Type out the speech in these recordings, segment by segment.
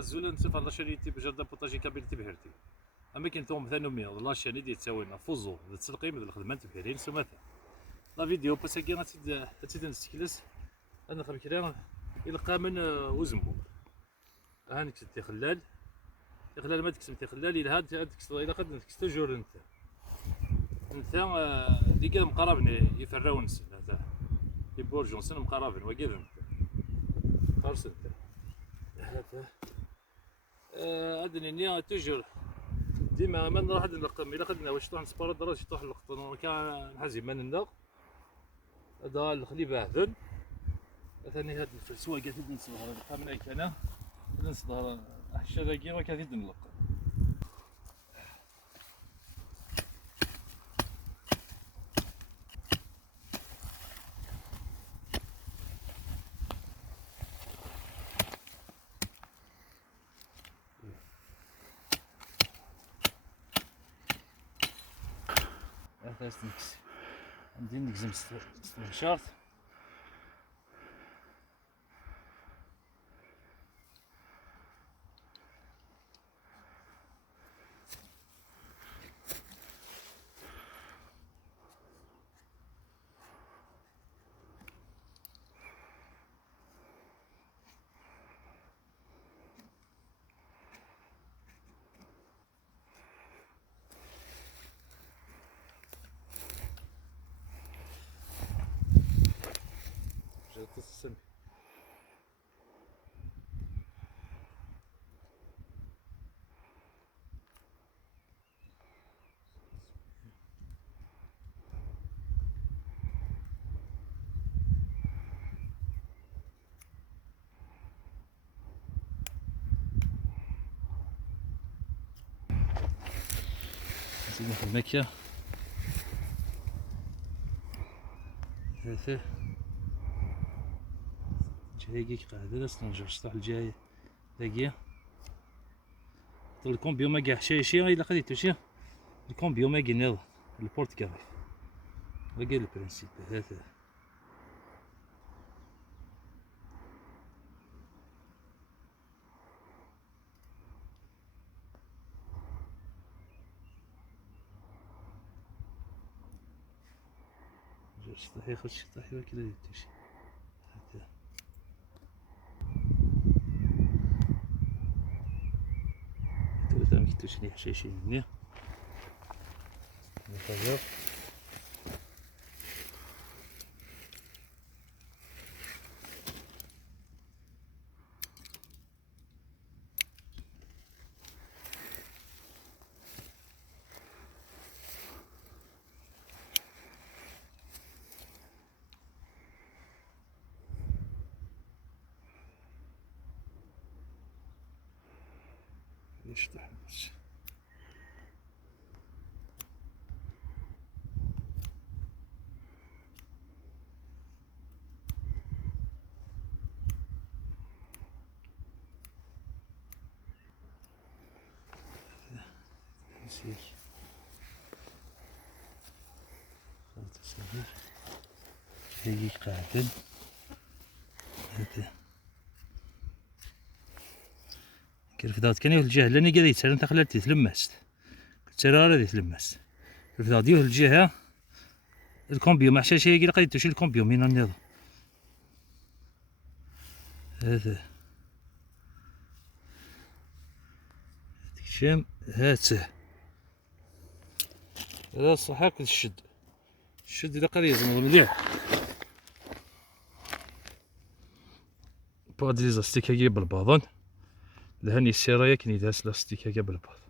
الزولة نصف الله شريتي بجردة بوطاجي كابيلتي بهرتي اما كاين توم ثانومي والله شاني دي تساوينا فوزو تسلقيم الخدمات بهرين سماثا لا فيديو باساكي غاتي نستكلس انا خبكرا يلقى من وزمو هانيك تخلال ما تكسم تخلال الى هاد تكس الى قد تكس تجور انت ديك مقربني يفراو نسن هذا يبورجون سن مقربن وكيف انت قرص انت هذا ادني تجور ديما ما نروح نلقم الى خدنا واش طاح نسبار دراجه طاح اللقطه كان نحزم من النار هذا الخليب اهذن ثاني هاد الفلسوه قاعد نصبر القامنا كان نصدر حشا ذاكي وكاثيد نلقى هذا نكس عندي نكزم شارت السن نزيد في الماكية ثلاثة جاي قاعدة نرجع الشطح الجاي ذاكية الكومبيو ما كاع شي إلا خديتو شي الكومبيو ما كاين البورت كاري باقي البرانسيب هذا الشطح ياخد الشطح وكذا ديتو شي هذا ثلاثة مكتوش لي حشاشي مني هذا يشطح بس نسير خلطة صغير هي قاعدة هذا كرفدات كان يهل الجهة لاني قاعد يتسال انت خلالتي تلمست كنت راه غادي تلمس كرفدات يهل الجهة الكومبيو مع شاشة قاعد قايد تشيل الكومبيو من النظام هذا تكشم هاته هذا صح هاك الشد إذا قد يزمر مليح بعد لي زاستيك هاكي بالباطن لهني السرايا كني داس لاستيك هاكي بالباطن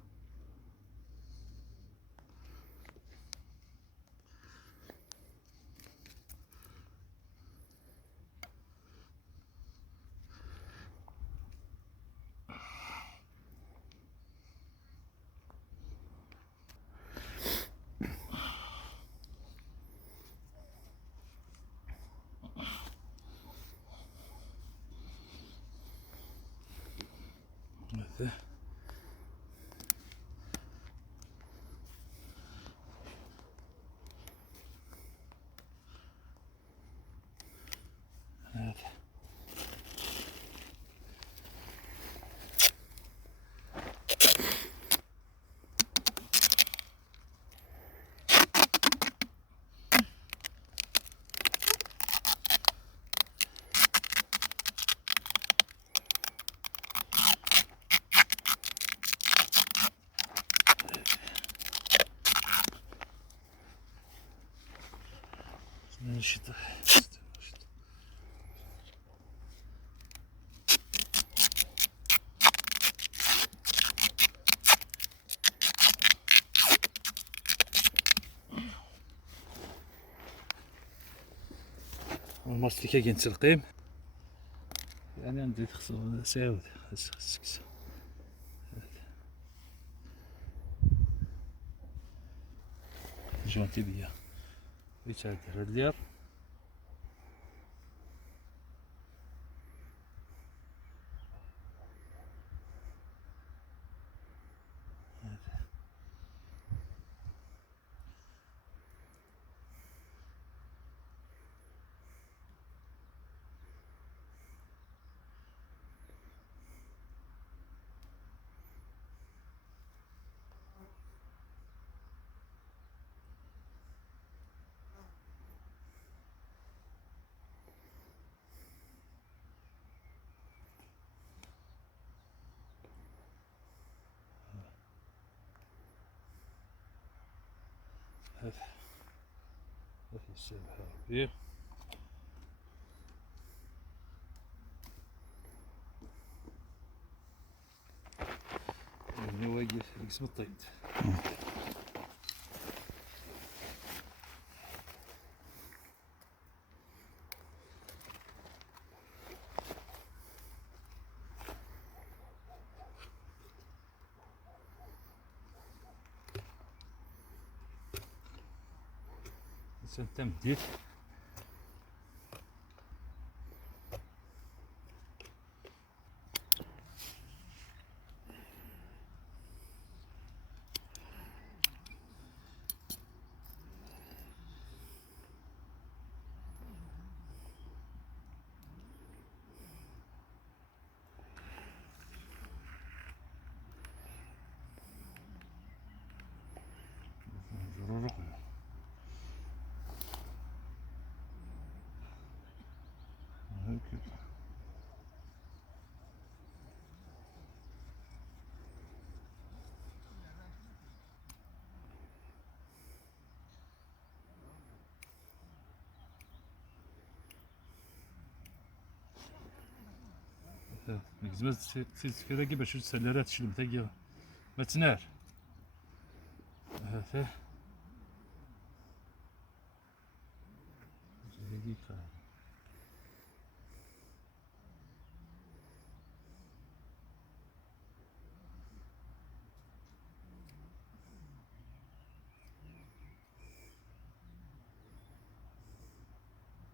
هذا هذا نشد. الماستيكا كاين تلقيم يعني عندي خصو سعود السكس جونتي بيا يتعدل هاد اليار هاد السبحة فيه يعني واقف قسم الطيد. تمديد زعما تفيراكي باش تسالرات تشلم تاكي ما تنار هذا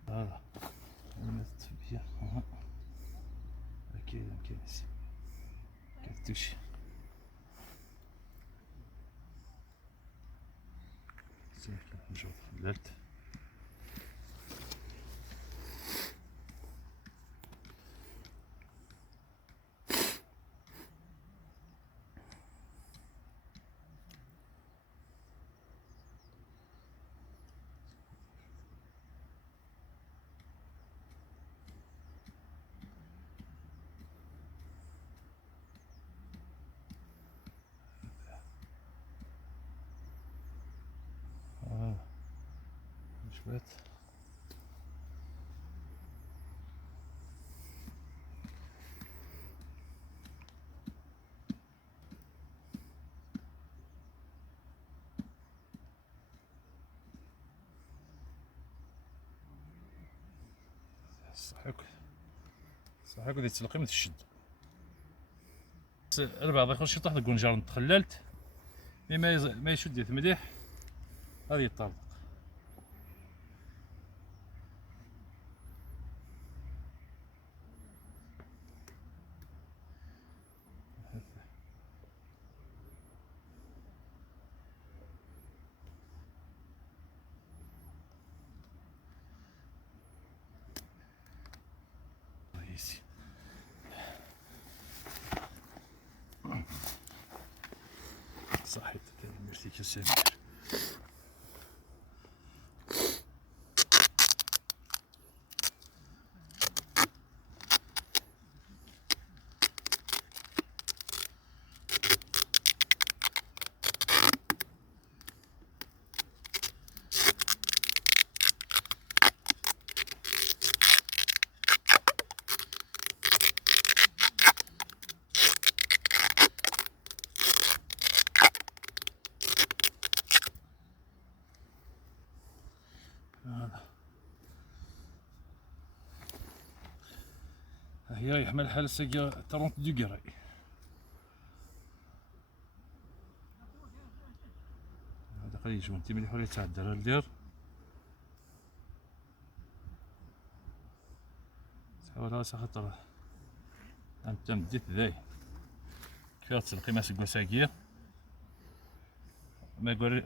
هذا التبية أكيد كيس كيفتوش نشوف درت شوية صحيح ودي تلقي من تشد البعض يخرج شي طاح الكونجار تخللت ما يشد مليح هذه يطابق رئيسي صحيت ميرسي كسامير هي يحمل الحال ساقيا 30 دوغري. هذا قليل شوف انت مليح ولا يتعدى على الدير تحاول راسها خاطر انت مديت ذاي كفاية تسلقي ما سقوا ساقيا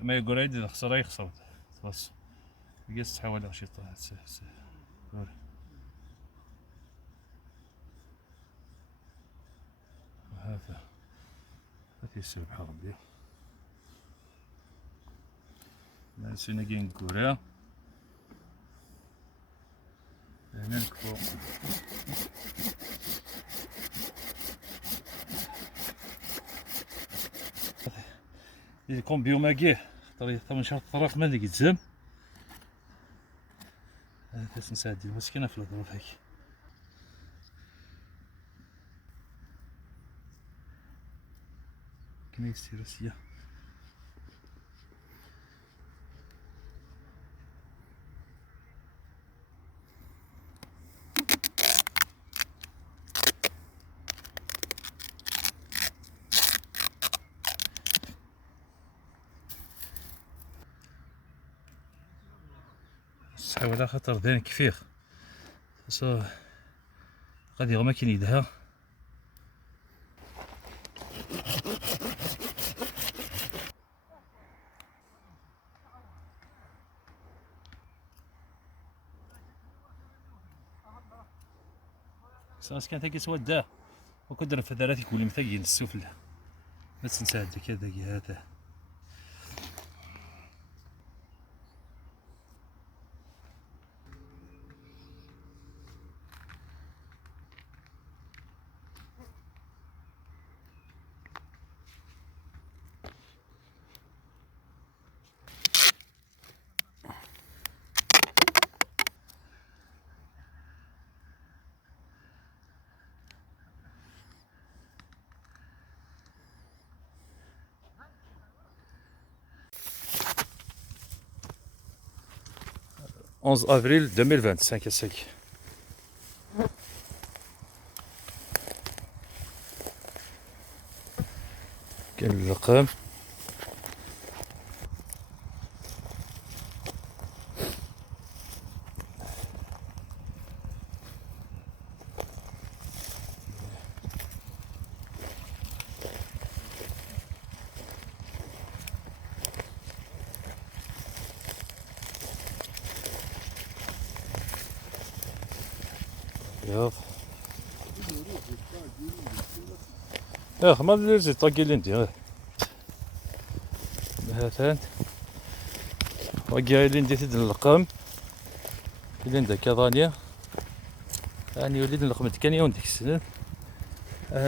ما يقول عيد خسر يخسر خلاص قيس تحاول غشي طاح هذا سبحان ربي ما نسينا كي نقولها هنا نكفو يكون بيوماكيه خاطر ثمن شهر طراق ما ديك الزم هذا نساعد مسكينه في الظروف هيك كنيسة روسيا صحيح على خاطر ذلك كفيخ غادي غير ما كاين يدها ساس كان تاكي سوا دا وكدر في ثلاث يقول مثقي السفلى ما تنسى كذا هذا onze avril 2025 الساقي كاين الرقم رياض ما ندير طاقي اللي ندير هاتان وكاع اللي ندير نلقم اللي ندير كظانية يعني وليد نلقم كان يوم ديك السنة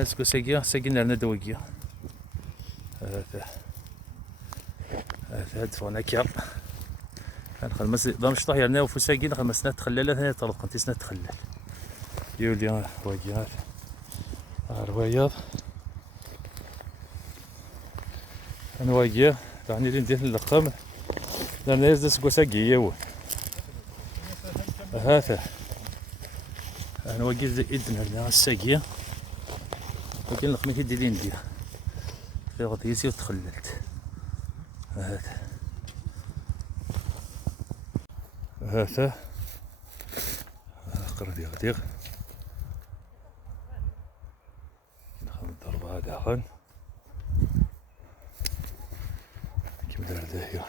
سكو ساقي لنا دواقية هذا دفعنا كير نخلمس باش طاح يعني وفو ساقي نخلمسنا تخلل ثاني طرق انت سنة تخلل يولي واقيات روايض انا واقيه يعني اللي ندير نلقم لان يزد سكو ساقي ياول هذا انا واقي يدنا لنا الساقيه واقي نلقم كي ديري ندير في غطيسي وتخللت هذا قردي غدير نخدم ضربة داخل كيما دار داهية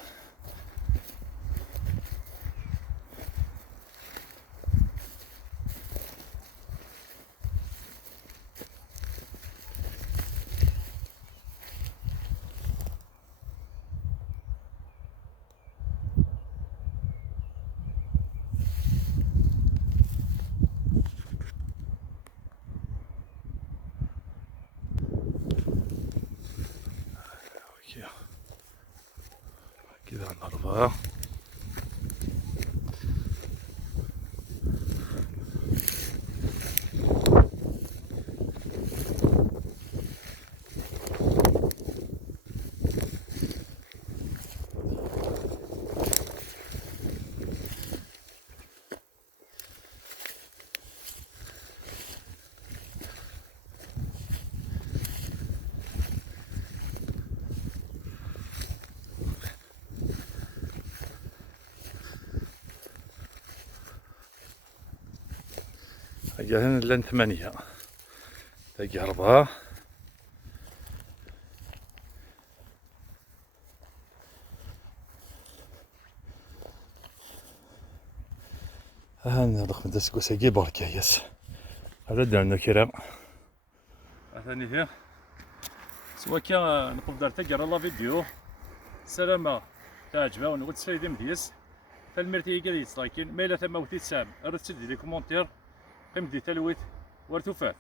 كذا الأربعة هنا لان 8 تاقي 4 هانا ضخم داس قوساقي بركة ياس هذا درنا كرا ثاني هي سوا كان نقول دار تقرا لا فيديو سلامة تعجبها ونقول تسايد مديس فالمرتي قال يتلايكين ما إلا ثما وثي تسام أرد تسد لي كومونتير قيم دي تلويت ورتوفات.